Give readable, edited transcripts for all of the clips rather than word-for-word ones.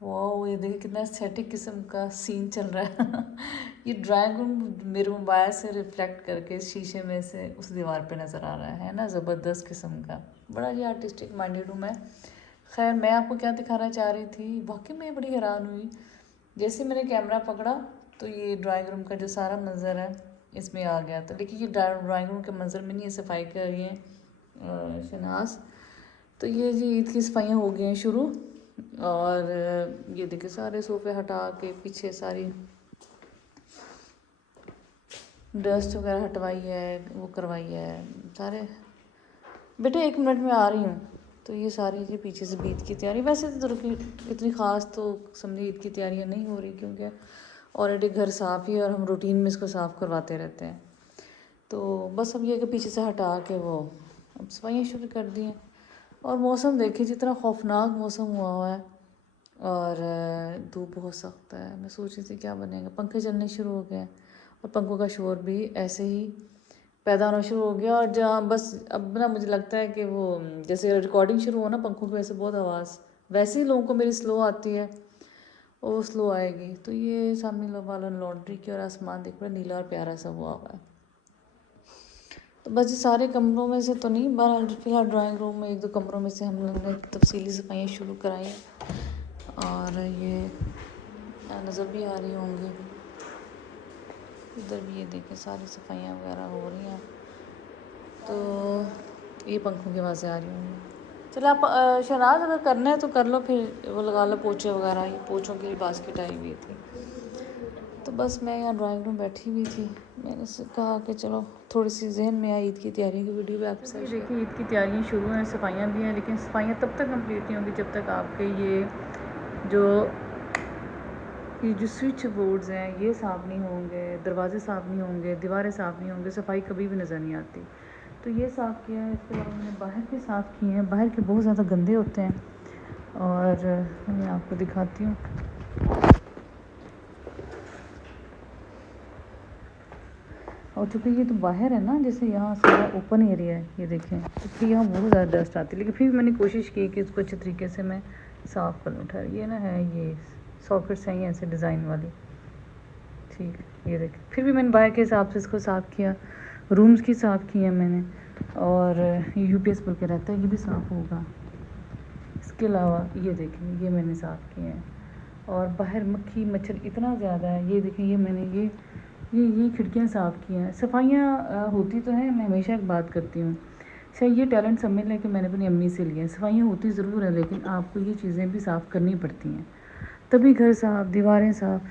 वाह, ये देखिए कितना एस्थेटिक किस्म का सीन चल रहा है। ये ड्राइंग रूम मेरे मोबाइल से रिफ्लेक्ट करके शीशे में से उस दीवार पे नज़र आ रहा है ना, ज़बरदस्त किस्म का। बड़ा ये आर्टिस्टिक माइंडेड रूम है। खैर, मैं आपको क्या दिखाना चाह रही थी, वाकई में बड़ी हैरान हुई। जैसे मैंने कैमरा पकड़ा तो ये ड्राइंग रूम का जो सारा मंज़र है इसमें आ गया था। लेकिन ये ड्राइंग रूम के मंज़र में नहीं, ये सफाई कर रही हैं शनाज। तो ये जी ईद की सफाइयाँ हो गई हैं शुरू। और ये देखिए सारे सोफे हटा के पीछे सारी डस्ट वगैरह हटवाई है, वो करवाई है सारे। बेटे 1 मिनट में आ रही हूँ। तो ये सारी जी पीछे से ईद की तैयारी, वैसे तो इतनी ख़ास तो समझे ईद की तैयारियाँ नहीं हो रही, क्योंकि ऑलरेडी घर साफ़ ही है और हम रूटीन में इसको साफ़ करवाते रहते हैं। तो बस अब ये कि पीछे से हटा के वो अब सफाइयाँ शुरू कर दी हैं। और मौसम देखिए जितना खौफनाक मौसम हुआ है। और धूप बहुत सख्त है। मैं सोच रही थी क्या बनेगा, पंखे चलने शुरू हो गए हैं और पंखों का शोर भी ऐसे ही पैदा होना शुरू हो गया। और जहाँ बस अब ना मुझे लगता है कि वो जैसे रिकॉर्डिंग शुरू हो ना पंखों की, वैसे बहुत आवाज़, वैसे ही लोगों को मेरी स्लो आती है वो स्लो आएगी। तो ये सामने वाला लॉन्ड्री की और आसमान देख रहा नीला और प्यारा सा हुआ है। तो बस ये सारे कमरों में से तो नहीं, बहरहाल फिलहाल ड्राइंग रूम में 1-2 कमरों में से हम लोगों ने तफसीली सफाइयाँ शुरू कराई। और ये नज़र भी आ रही होंगी, इधर भी ये देखें सारी सफाइयाँ वगैरह हो रही हैं। तो ये पंखों की आवाज़ें आ रही होंगी। चलो आप शहनाज अगर करना है तो कर लो, फिर वो लगा लो पोछे वगैरह। ये पोछों की बास्केट आई हुई थी। तो बस मैं यहाँ ड्राइंग रूम बैठी हुई थी, मैंने से कहा कि चलो थोड़ी सी जहन में आई ईद की तैयारी की वीडियो भी आपके साथ। देखिए ईद की तैयारियाँ शुरू हैं, सफाइयाँ भी हैं, लेकिन सफाइयाँ तब तक कंप्लीट नहीं होंगी जब तक आपके ये जो स्विच बोर्ड्स हैं ये साफ़ नहीं होंगे, दरवाजे साफ़ नहीं होंगे, दीवारें साफ़ नहीं होंगे, सफाई कभी भी नज़र नहीं आती। तो ये साफ़ किया है। इसके अलावा मैंने बाहर के साफ़ किए हैं, बाहर के बहुत ज़्यादा गंदे होते हैं। और मैं आपको दिखाती हूँ। और चूँकि ये तो बाहर है ना, जैसे यहाँ सारा ओपन एरिया है, ये देखें, तो यहाँ बहुत ज़्यादा डस्ट आती है। लेकिन फिर मैंने कोशिश की कि इसको अच्छे तरीके से मैं साफ़ कर लूँ। ठहर, ये ना है, ये सॉकेट्स हैं ऐसे डिज़ाइन वाली, ठीक, ये देखें। फिर भी मैंने बाहर के हिसाब से इसको साफ़ किया, रूम्स की साफ़ किया मैंने। और ये UPS बोल के रहता है, ये भी साफ़ होगा। इसके अलावा ये देखें, ये मैंने साफ़ किए हैं। और बाहर मक्खी मच्छर इतना ज़्यादा है, ये देखें, ये मैंने ये खिड़कियाँ साफ़ की हैं। सफाइयाँ होती तो हैं, मैं हमेशा एक बात करती हूँ, शायद ये टैलेंट समझ लें कि मैंने अपनी अम्मी से लिया है। सफाइयाँ होती ज़रूर है, लेकिन आपको ये चीज़ें भी साफ़ करनी पड़ती हैं, तभी घर साफ़, दीवारें साफ़।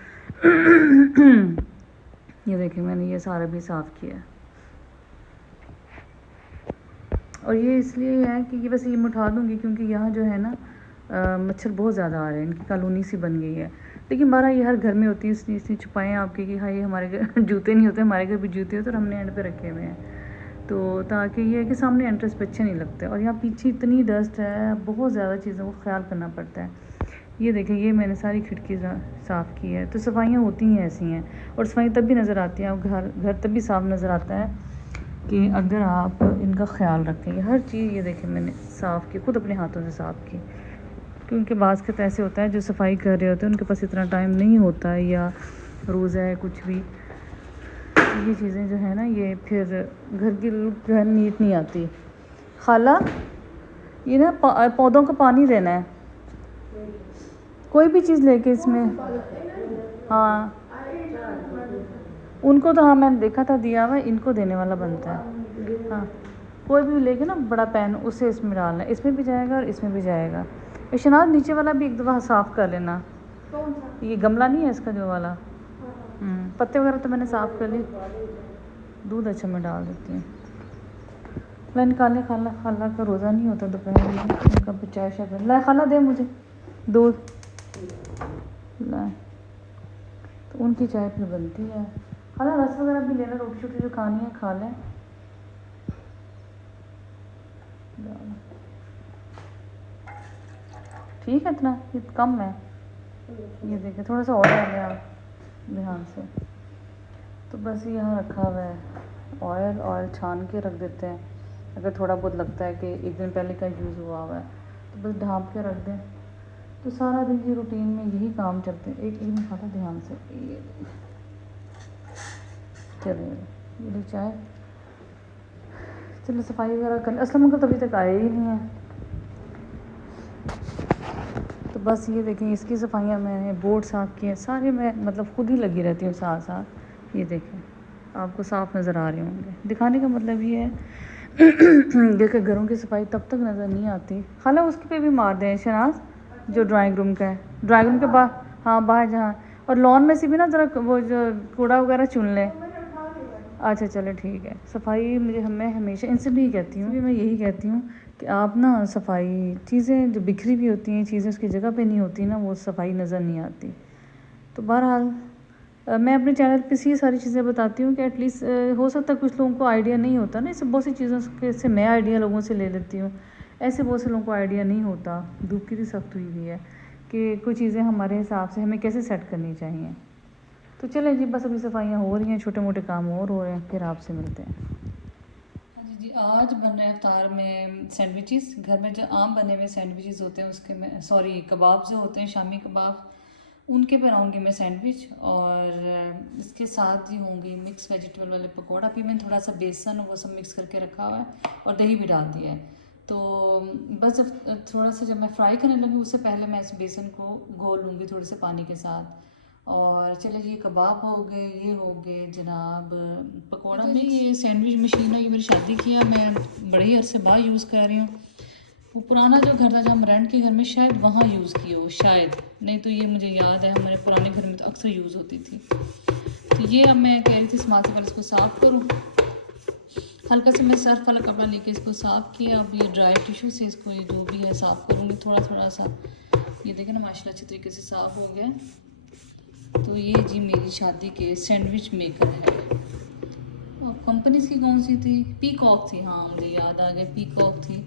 ये देखिए मैंने ये सारा भी साफ़ किया है। और ये इसलिए है कि ये वैसे ये मैं उठा दूँगी क्योंकि यहाँ जो है ना मच्छर बहुत ज़्यादा आ रहे हैं, इनकी कॉलोनी सी बन गई है। लेकिन बारह ये हर घर में होती है, इसलिए छुपाएँ आपके कि हाँ ये हमारे घर जूते नहीं होते, हमारे घर भी जूते होते और हमने एंड पे रखे हुए हैं। तो ताकि ये है कि सामने एंट्रेंस पे अच्छे नहीं लगते। और यहाँ पीछे इतनी डस्ट है, बहुत ज़्यादा चीज़ों को ख्याल करना पड़ता है। ये देखें, ये मैंने सारी खिड़की साफ़ की है। तो सफाइयाँ होती हैं ऐसी हैं, और सफाई तब भी नज़र आती हैं, और घर तब भी साफ़ नज़र आता है कि अगर आप इनका ख्याल रखें। हर चीज़ ये देखें मैंने साफ़ की, खुद अपने हाथों से साफ़ की। क्योंकि बाज़ के तो ऐसे होता है जो सफाई कर रहे होते हैं उनके पास इतना टाइम नहीं होता है, या रोज़ा है कुछ भी, ये चीज़ें जो है ना ये फिर घर की लुक जो है नीट नहीं आती। खाला, ये ना पौधों को पानी देना है, कोई भी चीज़ लेके इसमें। हाँ उनको तो, हाँ मैंने देखा था दिया हुआ, इनको देने वाला बनता है। हाँ कोई भी लेके ना बड़ा पैन, उसे इसमें डालना है, इसमें भी जाएगा और इसमें भी जाएगा। इशनाद नीचे वाला भी एक दफ़ा साफ़ कर लेना। ये गमला नहीं है इसका जो वाला, पत्ते वगैरह तो मैंने साफ़ कर ली। दूध अच्छा मैं डाल देती हूँ। ला निकाले, खाला का रोज़ा नहीं होता दोपहर में, उनका फिर चाय शाय ला, खाला दे मुझे दूध ला, तो उनकी चाय फिर बनती है। खाला रस वगैरह भी लेना, रोटी शोटी जो खानी है खा लें। ठीक है, इतना ये कम है। ये देखें थोड़ा सा और डालें आप ध्यान से। तो बस यहाँ रखा हुआ है, ऑयल छान के रख देते हैं। अगर थोड़ा बहुत लगता है कि एक दिन पहले का यूज़ हुआ है तो बस ढाँप के रख दें। तो सारा दिन की रूटीन में यही काम चलते हैं। एक दिन खाता ध्यान से, ये चलिए ये चाय, चलो सफाई वगैरह कर। असलम अंकल तभी तक आए ही नहीं हैं, तो बस ये देखें इसकी सफाइयाँ मैंने, बोर्ड साफ़ किए सारे, मैं मतलब खुद ही लगी रहती हूँ साथ साथ। ये देखें आपको साफ़ नज़र आ रहे होंगे, दिखाने का मतलब ये है देखिए घरों की सफाई तब तक नज़र नहीं आती। खाला उसके पे भी मार दें शनाज, जो ड्राइंग रूम का है, ड्राइंग रूम के बाहर, हाँ बाहर जहाँ, और लॉन में से भी ना ज़रा वो जो कूड़ा वगैरह चुन लें। अच्छा चलो ठीक है। सफाई मुझे, मैं हमेशा इनसे भी कहती हूँ, मैं यही कहती हूँ कि आप ना सफाई, चीज़ें जो बिखरी भी होती हैं, चीज़ें उसकी जगह पे नहीं होती ना, वो सफाई नज़र नहीं आती। तो बहरहाल मैं अपने चैनल पे ये सारी चीज़ें बताती हूँ कि एटलीस्ट हो सकता है कुछ लोगों को आइडिया नहीं होता ना, इससे बहुत सी चीज़ों से मैं आइडिया लोगों से ले लेती हूँ, ऐसे बहुत से लोगों को आइडिया नहीं होता। धूप कितनी सख्त हुई हुई है कि कुछ चीज़ें हमारे हिसाब से हमें कैसे सेट करनी चाहिए। तो चलें जी, बस अभी सफाइयाँ हो रही हैं, छोटे मोटे काम और हो रहे हैं, फिर आपसे मिलते हैं। हाँ जी जी, आज बन रहे हैं इफ्तार में सैंडविचेस। घर में जो आम बने हुए सैंडविचेस होते हैं उसके में, सॉरी कबाब जो होते हैं शामी कबाब, उनके बनाऊंगी मैं सैंडविच। और इसके साथ ही होंगे मिक्स वेजिटेबल वाले पकौड़ा। अभी मैंने थोड़ा सा बेसन वो सब मिक्स करके रखा हुआ है और दही भी डाल दिया है। तो बस जब थोड़ा सा जब मैं फ्राई करने लगी उससे पहले मैं इस बेसन को घोल लूँगी थोड़े से पानी के साथ। और चले जी, कबाब हो गए, ये हो गए जनाब पकौड़ा में। ये सैंडविच मशीन है, ये मेरी शादी की है, मैं बड़े ही अरसे बाद यूज़ कर रही हूँ। वो पुराना जो घर था जहाँ हम रेंट के घर में, शायद वहाँ यूज़ की हो शायद, नहीं तो ये मुझे याद है हमारे पुराने घर में तो अक्सर यूज़ होती थी। तो ये अब मैं कह रही थी इस्तेमाल से पहले इसको साफ़ करूँ। हल्का से मैं सर्फ वाला कपड़ा लेके इसको साफ़ किया। अब ये ड्राई टिशू से इसको ये जो भी है साफ़ करूँगी थोड़ा थोड़ा सा। ये देखें ना माशाल्लाह अच्छे तरीके से साफ़ हो गया। तो ये जी मेरी शादी के सैंडविच मेकर है। और कंपनी इसकी कौन सी थी, पीकॉक थी, हाँ मुझे याद आ गया, पीकॉक थी।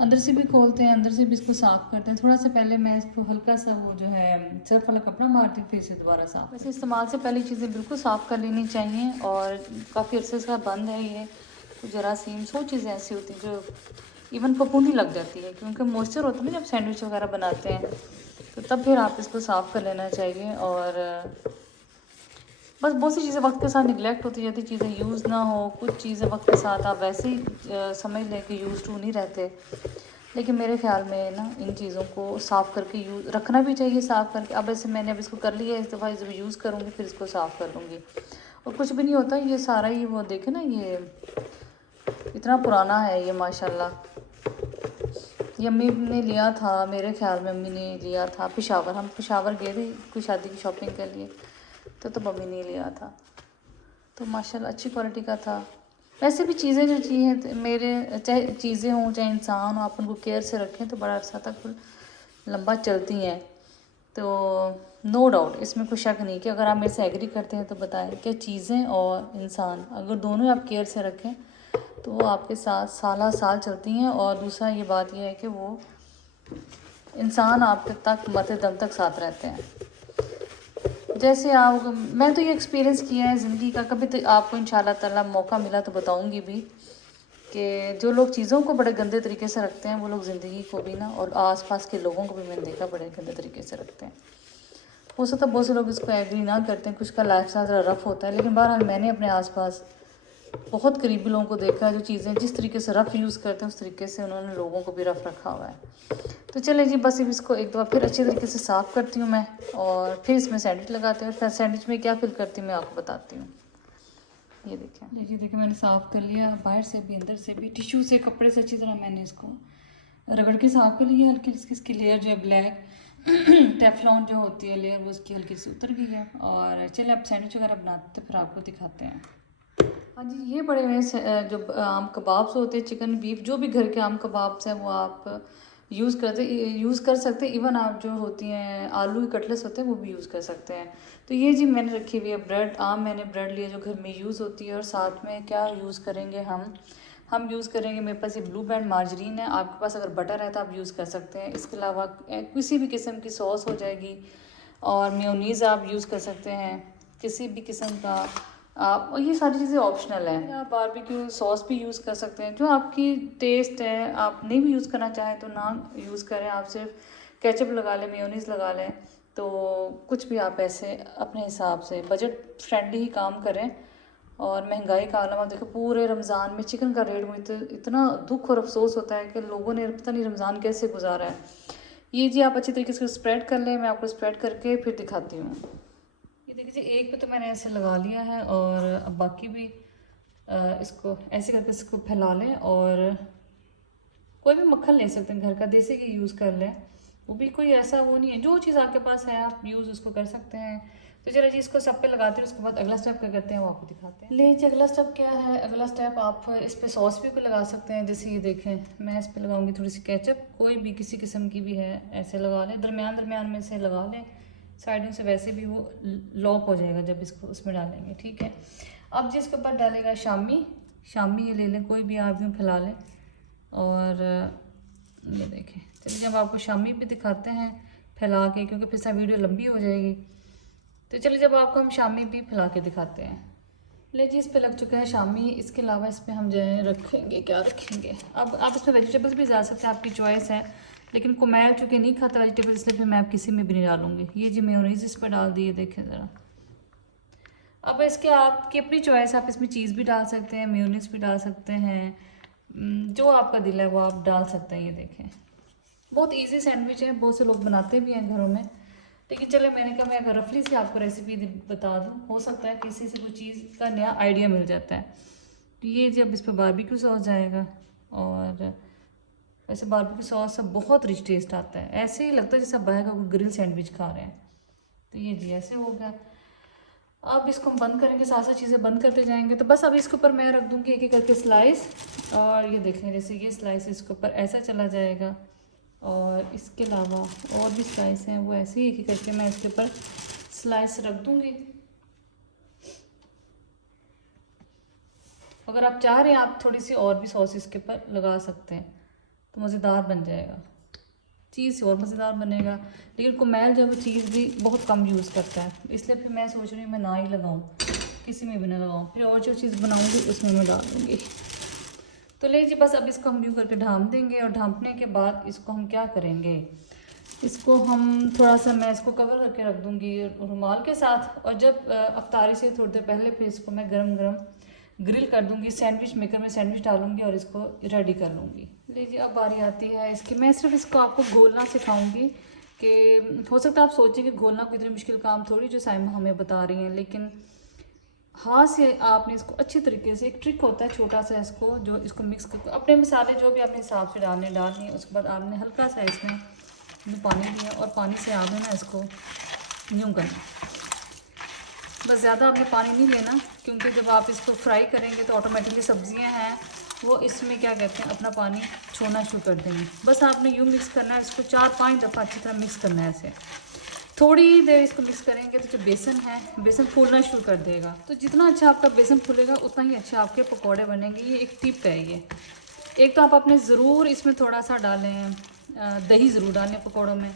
अंदर से भी खोलते हैं, अंदर से भी इसको साफ़ करते हैं। थोड़ा सा पहले मैं इसको हल्का सा वो जो है सर्फ वाला कपड़ा मारती हूँ, फिर से दोबारा साफ़। वैसे इस्तेमाल से पहले चीज़ें बिल्कुल साफ़ कर लेनी चाहिए। और काफ़ी अरसे से बंद है ये, कुछ जरासीम सौ चीज़ें ऐसी होती हैं जो इवन फफूंदी लग जाती है, क्योंकि मॉइस्चर होता है ना जब सैंडविच वगैरह बनाते हैं, तो तब फिर आप इसको साफ़ कर लेना चाहिए। और बस बहुत सी चीज़ें वक्त के साथ निगलेक्ट होती जाती, चीज़ें यूज़ ना हो, कुछ चीज़ें वक्त के साथ आप वैसे ही समझ लें कि यूज़ टू नहीं रहते। लेकिन मेरे ख्याल में ना इन चीज़ों को साफ़ करके यूज़ रखना भी चाहिए, साफ़ करके। अब ऐसे मैंने अब इसको कर लिया, इस दफ़ा जब यूज़ करूँगी फिर इसको साफ़ कर लूँगी। और कुछ भी नहीं होता, ये सारा ही वो देखे ना, ये इतना पुराना है ये माशाल्लाह। ये अम्मी ने लिया था, मेरे ख्याल में अम्मी ने लिया था पेशावर, हम पेशावर गए थे कोई शादी की शॉपिंग के लिए, तो मम्मी ने लिया था। तो माशाल्लाह अच्छी क्वालिटी का था। वैसे भी चीज़ें जो चीज़ें मेरे, चाहे चीज़ें हों चाहे इंसान हो, आप उनको केयर से रखें तो बड़ा अर्सा तक लंबा चलती हैं। तो नो डाउट इसमें कोई शक नहीं कि अगर आप मेरे से एग्री करते हैं तो बताएं कि चीज़ें और इंसान अगर दोनों आप केयर से रखें तो वो आपके साथ साल साल चलती हैं। और दूसरा ये बात यह है कि वो इंसान आपके तक मरते दम तक साथ रहते हैं। जैसे आप, मैं तो ये एक्सपीरियंस किया है ज़िंदगी का, कभी तो आपको इंशाल्लाह ताला मौका मिला तो बताऊंगी भी कि जो लोग चीज़ों को बड़े गंदे तरीके से रखते हैं वो लोग ज़िंदगी को भी ना, और आसपास के लोगों को भी मैंने देखा बड़े गंदे तरीके से रखते हैं। हो सकता है बहुत से लोग इसको एग्री ना करते हैं, कुछ का लाइफ स्टाइल ज़रा रफ़ होता है, लेकिन बहरहाल मैंने अपने आसपास बहुत करीबी लोगों को देखा है जो चीज़ें जिस तरीके से रफ़ यूज़ करते हैं उस तरीके से उन्होंने लोगों को भी रफ़ रखा हुआ है। तो चलें जी, बस इसको एक दफ़ा फिर अच्छे तरीके से साफ़ करती हूँ मैं, और फिर इसमें सैंडविच लगाते हैं। फिर सैंडविच में क्या फिल करती हूँ मैं आपको बताती हूँ। ये देखिए मैंने साफ़ कर लिया, बाहर से भी अंदर से भी, टिश्यू से कपड़े से अच्छी तरह मैंने इसको रगड़ के साफ़ कर लिया। हल्की इसकी लेयर जो है ब्लैक टेफ्लॉन जो होती है लेयर, वो उसकी हल्की सी उतर गई है। और चले अब सैंडविच वगैरह बनाते फिर आपको दिखाते हैं। हाँ जी, ये बड़े हुए जो आम कबाब्स होते हैं, चिकन बीफ जो भी घर के आम कबाब्स हैं वो आप यूज़ कर सकते हैं। इवन आप जो होती हैं आलू की कटलेट्स होते हैं वो भी यूज़ कर सकते हैं। तो ये जी मैंने रखी हुई है ब्रेड, मैंने ब्रेड लिया जो घर में यूज़ होती है। और साथ में क्या यूज़ करेंगे हम यूज़ करेंगे, मेरे पास ये ब्लू बैंड मार्जरीन है, आपके पास अगर बटर है तो आप यूज़ कर सकते हैं। इसके अलावा किसी भी किस्म की सॉस हो जाएगी, और मेयोनीज़ आप यूज़ कर सकते हैं किसी भी किस्म का आप, और ये सारी चीज़ें ऑप्शनल हैं। आप बारबेक्यू सॉस भी यूज़ कर सकते हैं, जो आपकी टेस्ट है। आप नहीं भी यूज़ करना चाहें तो ना यूज़ करें, आप सिर्फ केचप लगा लें, मेयोनीज़ लगा लें, तो कुछ भी आप ऐसे अपने हिसाब से बजट फ्रेंडली ही काम करें। और महंगाई का आलम आप देखो, पूरे रमज़ान में चिकन का रेट मुझे तो इतना दुख और अफसोस होता है कि लोगों ने पता नहीं रमज़ान कैसे गुजारा है। ये जी आप अच्छी तरीके से स्प्रेड कर लें, मैं आपको स्प्रेड करके फिर दिखाती हूँ। ये देखिए, एक पे तो मैंने ऐसे लगा लिया है और अब बाकी भी इसको ऐसे करके इसको फैला लें। और कोई भी मक्खन ले सकते हैं घर का, देसी घी यूज़ कर लें, वो भी कोई ऐसा वो नहीं है, जो चीज़ आपके पास है आप यूज़ उसको कर सकते हैं। तो चलो जी, इसको सब पे लगाते हैं, उसके बाद अगला स्टेप क्या करते हैं वो आपको दिखाते हैं। ले जी, अगला स्टेप क्या है? अगला स्टेप आप इस पर सॉस भी लगा सकते हैं। जैसे ये देखें, मैं इस पर लगाऊंगी थोड़ी सी केचप, कोई भी किसी किस्म की भी है ऐसे लगा लें, दरमियान दरमियान में से लगा लें, साइडों से वैसे भी वो लॉक हो जाएगा जब इसको उसमें डालेंगे, ठीक है। अब जिसके ऊपर डालेगा शामी, शामी ये ले लें, कोई भी आप यूँ फैला लें। और ये देखें, चलिए जब आपको शामी भी दिखाते हैं फैला के, क्योंकि फिर से वीडियो लंबी हो जाएगी, तो चलिए जब आपको हम शामी भी फैला के दिखाते हैं। ले जी, इस पे लग चुका है शामी। इसके अलावा इस पर हम जो है रखेंगे, क्या रखेंगे? अब आप इसमें वेजिटेबल्स भी जा सकते हैं, आपकी चॉइस है, लेकिन कुमैल चूँकि नहीं खाता वेजिटेबल्स, इसलिए फिर मैं आप किसी में भी नहीं डालूँगी। ये जी मेयोनीज़ इस पर डाल दिए, देखें ज़रा। अब इसके आपकी अपनी चॉइस, आप इसमें चीज़ भी डाल सकते हैं, मेयोनीज़ भी डाल सकते हैं, जो आपका दिल है वो आप डाल सकते हैं। ये देखें, बहुत इजी सैंडविच है, बहुत से लोग बनाते भी हैं घरों में, लेकिन चले मैंने कहा मैं रफली से आपको रेसिपी बता दूं, हो सकता है किसी से कोई चीज़ का नया आइडिया मिल जाता है। तो ये जब इस पर बारबेक्यू सॉस जाएगा, और वैसे बारबेक्यू सॉस सब बहुत रिच टेस्ट आता है, ऐसे ही लगता है जैसे आप बाहर का कोई ग्रिल सैंडविच खा रहे हैं। तो ये जी ऐसे हो गया। अब इसको हम बंद करेंगे, साथ साथ चीज़ें बंद करते जाएंगे। तो बस अब इसके ऊपर मैं रख दूँगी एक एक करके स्लाइस, और ये देखें जैसे ये स्लाइस इसके ऊपर ऐसा चला जाएगा, और इसके अलावा और भी स्लाइस हैं वो ऐसे ही एक एक करके मैं इसके ऊपर स्लाइस रख दूँगी। अगर आप चाह रहे हैं आप थोड़ी सी और भी सॉस इसके ऊपर लगा सकते हैं, तो मज़ेदार बन जाएगा, चीज़ से और मज़ेदार बनेगा। लेकिन कुमैल जो है चीज़ भी बहुत कम यूज़ करता है, इसलिए फिर मैं सोच रही हूँ मैं ना ही लगाऊँ, किसी में भी ना लगाऊँ, फिर और जो चीज़ बनाऊँगी उसमें मैं डाल दूँगी। तो ले जी, बस अब इसको हम यूँ करके ढाँप देंगे, और ढाँपने के बाद इसको हम क्या करेंगे, इसको हम थोड़ा सा मैं इसको कवर करके रख दूँगी रुमाल के साथ, और जब अफ्तारी से थोड़ी देर पहले फिर इसको मैं गरम गरम ग्रिल कर दूँगी, सैंडविच मेकर में सैंडविच डालूँगी और इसको रेडी कर लूँगी। लीजिए, अब बारी आती है इसकी। मैं सिर्फ इसको आपको घोलना सिखाऊंगी, कि हो सकता है आप सोचें कि घोलना कोई इतनी मुश्किल काम थोड़ी जो साइमा हमें बता रही हैं, लेकिन हाथ से आपने इसको अच्छी तरीके से, एक ट्रिक होता है छोटा सा, इसको जो इसको मिक्स करके अपने मसाले जो भी अपने हिसाब से डालने, उसके बाद आपने हल्का सा इसमें पानी लिया, और पानी से आपने ना इसको यूँ करना, बस ज़्यादा आपने पानी नहीं लेना, क्योंकि जब आप इसको फ्राई करेंगे तो ऑटोमेटिकली सब्जियां हैं वो इसमें क्या कहते हैं अपना पानी छोड़ना शुरू कर देंगे। बस आपने यूँ मिक्स करना है, इसको 4-5 दफ़ा अच्छी तरह मिक्स करना है। ऐसे थोड़ी देर इसको मिक्स करेंगे तो जो बेसन है, बेसन फूलना शुरू कर देगा। तो जितना अच्छा आपका बेसन फूलेगा उतना ही अच्छे आपके पकौड़े बनेंगे। ये एक टिप है। ये एक तो आप अपने ज़रूर इसमें थोड़ा सा डालें, दही ज़रूर डालें पकौड़ों में।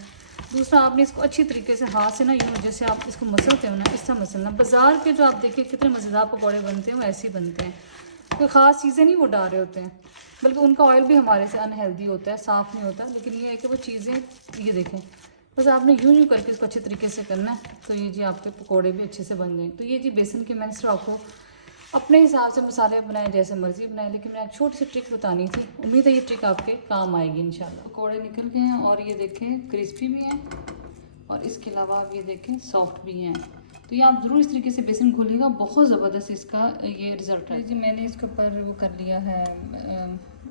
दूसरा, आपने इसको अच्छी तरीके से हाथ से ना यूँ जैसे आप इसको मसलते हो ना, इस तरह मसलना। बाज़ार के जो आप देखिए कितने मज़ेदार पकौड़े बनते हैं वो ऐसे ही बनते हैं, कोई ख़ास चीज़ें नहीं वो डाल रहे होते हैं, बल्कि उनका ऑयल भी हमारे से अनहेल्दी होता है, साफ़ नहीं होता। लेकिन ये है कि वो चीज़ें, ये देखें, बस आपने यूँ करके इसको अच्छे तरीके से करना है, तो ये जी आपके पकौड़े भी अच्छे से बन जाएंगे। तो ये जी बेसन के मैंने सिर्फ आपको अपने हिसाब से मसाले बनाए, जैसे मर्ज़ी बनाए, लेकिन मैं एक छोटी सी ट्रिक बतानी थी। उम्मीद है ये ट्रिक आपके काम आएगी इंशाल्लाह। पकौड़े निकल गए हैं और ये देखें क्रिस्पी भी हैं, और इसके अलावा आप ये देखें सॉफ्ट भी हैं। तो ये आप ज़रूर इस तरीके से बेसन घोलिएगा, बहुत ज़बरदस्त इसका ये रिज़ल्ट है जी। मैंने इसके ऊपर वो कर लिया है,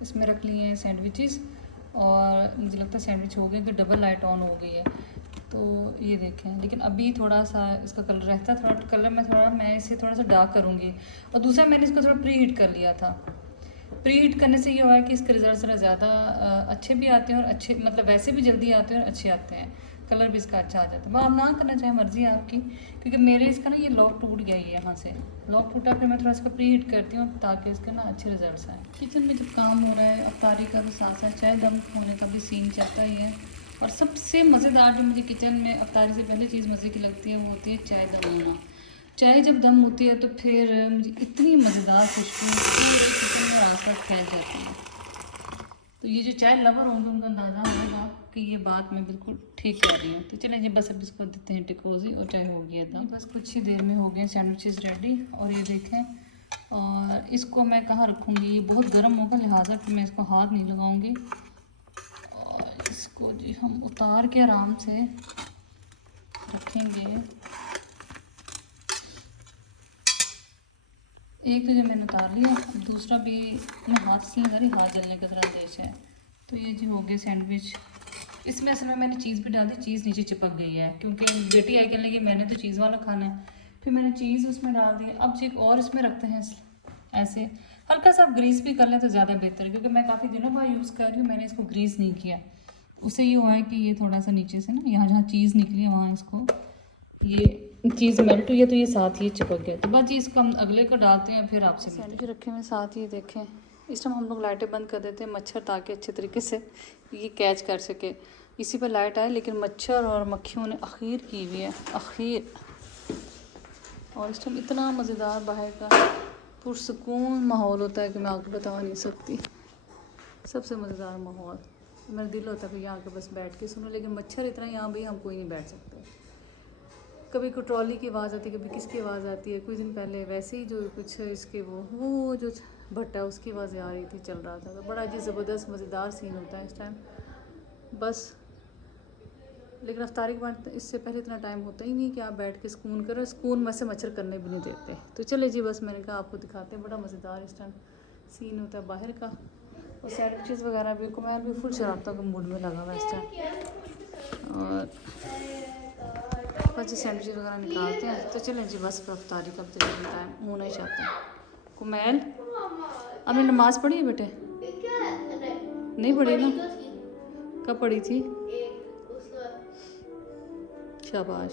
इसमें रख लिए हैं सैंडविचेस, और मुझे लगता है सैंडविच हो गए कि डबल लाइट ऑन हो गई है। तो ये देखें, लेकिन अभी थोड़ा सा इसका कलर रहता है, थोड़ा कलर में थोड़ा मैं इसे थोड़ा सा डार्क करूँगी। और दूसरा, मैंने इसको थोड़ा प्री हीट कर लिया था। प्री हीट करने से ये हुआ है कि इसके रिज़ल्ट थोड़ा ज़्यादा अच्छे भी आते हैं, और अच्छे मतलब वैसे भी जल्दी आते हैं और अच्छे आते हैं, कलर भी इसका अच्छा आ जाता है। वह आप ना करना चाहें, मर्ज़ी है आपकी, क्योंकि मेरे इसका ना ये लॉक टूट गया है, यहाँ से लॉक टूटा, फिर मैं थोड़ा इसका प्री हीट करती हूँ ताकि इसके ना अच्छे रिजल्ट्स आएँ। किचन में जब काम हो रहा है अफ्तारी का, तो साथ साथ चाय दम होने का भी सीन चलता ही है। और सबसे मज़ेदार जो मुझे किचन में अफ्तारी से पहले चीज़ मज़े की लगती है वो होती है चाय दम होना। चाय जब दम होती है तो फिर मुझे इतनी मज़ेदार खुशबू पूरे किचन में आकर फैल जाती है। तो ये जो चाय लवर होंगे उनका अंदाज़ा होगा आपकी ये बात मैं बिल्कुल ठीक कर रही हूँ। तो चलें जी बस अब इसको देते हैं टिकोजी और चाय हो गया था। बस कुछ ही देर में हो गए सैंडविचेस रेडी। और ये देखें, और इसको मैं कहाँ रखूँगी, ये बहुत गर्म होगा लिहाजा फिर मैं इसको हाथ नहीं लगाऊँगी। और इसको जी हम उतार के आराम से रखेंगे। एक तो जो मैंने उतार लिया, अब दूसरा भी मैं हाथ से लगा रही, हाथ जलने का थोड़ा देश है। तो ये जी हो गए सैंडविच। इसमें असल में मैंने चीज़ भी डाल दी, चीज़ नीचे चिपक गई है क्योंकि बेटी आई कहने लगी मैंने तो चीज़ वाला खाना है, फिर मैंने चीज़ उसमें डाल दी। अब जी एक और इसमें रखते हैं ऐसे, हल्का सा आप ग्रीस भी कर लें तो ज़्यादा बेहतर है क्योंकि मैं काफ़ी दिनों बाद यूज़ कर रही हूँ, मैंने इसको ग्रीस नहीं किया। उससे ये हुआ है कि ये थोड़ा सा नीचे से ना यहाँ जहाँ चीज़ निकली है वहाँ इसको ये चीज़ मेल्ट हुई है तो ये साथ ही चिपक गया। तो बस जी इसको हम अगले को डालते हैं फिर आपसे। सैंडविच रखे हुए साथ ही देखें, इस टाइम हम लोग लाइटें बंद कर देते हैं मच्छर ताकि अच्छे तरीके से ये कैच कर सके। इसी पर लाइट आए लेकिन मच्छर और मक्खियों ने अखीर की हुई है, अखीर। और इस टाइम इतना मज़ेदार बाहर का पुरसकून माहौल होता है कि मैं आपको बता नहीं सकती। सबसे मज़ेदार माहौल, मेरा दिल होता है कि यहाँ के बस बैठ के सुनो, लेकिन मच्छर इतना यहाँ भी हम कोई नहीं बैठ सकते। कभी कोई ट्रॉली की आवाज़ आती है, कभी किसकी आवाज़ आती है। कुछ दिन पहले वैसे ही जो कुछ इसके वो जो भट्टा उसकी आवाज़ें आ रही थी, चल रहा था। तो बड़ा जी ज़बरदस्त मज़ेदार सीन होता है इस टाइम बस। लेकिन अफ्तारी के बाद इससे पहले इतना टाइम होता ही नहीं कि आप बैठ के सुकून करो, सुकून में से मच्छर करने भी नहीं देते। तो चले जी बस मैंने कहा आपको दिखाते हैं, बड़ा मज़ेदार इस टाइम सीन होता है बाहर का। और सैंडविचेस वगैरह भी कुमैर भी फुल शराबता के मूड में लगा हुआ इस टाइम। और बस जी सैंडविच वगैरह निकालते हैं। तो चलें जी बस अफ्तारी का तकरीबन टाइम होना ही चाहता है। कुमैल आपने नमाज़ पढ़ी है बेटे? नहीं पढ़ी ना? कब पढ़ी थी? शाबाश।